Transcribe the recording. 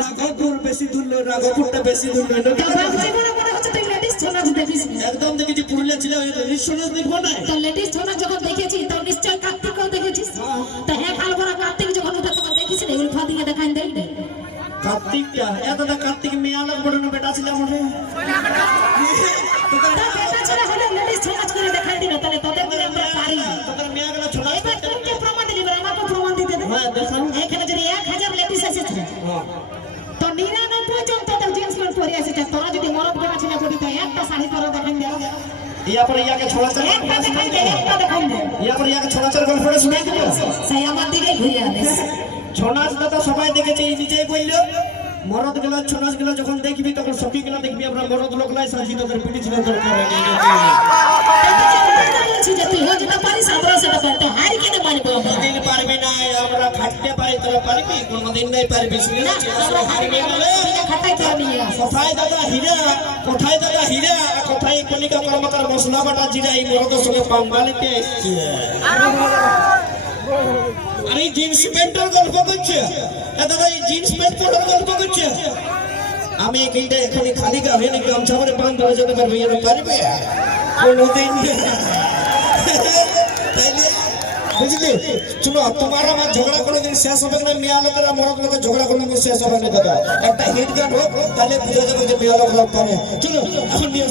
রাঘবপুর বেশি দূর নয়, রাঘবপুরটা বেশি দূর নয়। একদম দেখেছি, পুরুলিয়া ছিল ঋষণাস দেখবো না তো লেডিস ছৌ নাচ যখন দেখেছি তো নিশ্চয় কার্তিকও দেখেছিস। তো এক আলবরা কার্তিক যখন উঠে তখন দেখিস না উল্ফা দিকে দেখাই দেই না কার্তিকটা এতটা কার্তিক মেয়ে আলাপ বড় না বেটা ছিল আমাদের বেটা ছেলে হলে লেডিস ছৌ নাচ করে দেখাই দিবে তাহলে তোদের দিকে আমরা পারি। তোদের মেয়ে গেল ছোট এবার তোকে প্রমাণ দিবে, আমাকে প্রমাণ দিতে দে। হ্যাঁ দেখান। এখানে যদি 1000 লেডিস এসেছে তো 99 জন তোদের জেন্টস লোক পরে এসেছে, তোরা যদি মরদ বেড়া ছিল পড়ি তো একটা শাড়ি তোরা দেখাই দে, ইয়া পরে ইয়াকে ছড়াছড় একটা দেখাই দে, একটা দেখাই দে। ইয়া পরে ইয়াকে ছড়াছড় করে পড়ে শুনে দিল। সেই আমার দিকে ঘুরে আসে। ছনাচ দাদা সবাই দেখেছে, এই নিজেই বললো মরদ গুলা ছনাচ গুলা যখন দেখবি তখন সখী গুলা দেখবি, আমরা মরদ লোক লাই সাজি তোদের পিটি ছিল দরকার বলছি যে তুই যেটা পারিস আমরা সেটা করতে হারি কেন মানবো আমরা? কোনদিন পারবি না, আমরা খাটতে পারি তোরা পারবি, কোনদিন নাই পারবি। শুনে না, আমরা হারবি না, আমরা খাটাই পারবি না। কোথায় দাদা হীরা, কোথায় দাদা হীরা, কোথায় কলিকা কর্মকার মশলা বাটা জিরা, এই মরদের সঙ্গে বাঙালিতে এসছে। আরে জিন্স প্যান্টের গল্প করছে দাদা, এই জিন্স প্যান্ট পরার গল্প করছে। আমি এইটা এখনই খালি গা হয়ে নাকি গামছা পরে পান ধরে যেতে পারবে, এরা পারবে কোনদিন তাইলে বুঝলি। শুনো, তোমার আমার ঝগড়া কোনোদিন শেষ হবে না, মেয়া লোকেরা মরদ লোকের ঝগড়া কোনোদিন শেষ হবে না দাদা। একটা হিট গান হোক তাহলে বুঝা যাবে যে মেয়া লোক করে। চলো এখন নিয়ে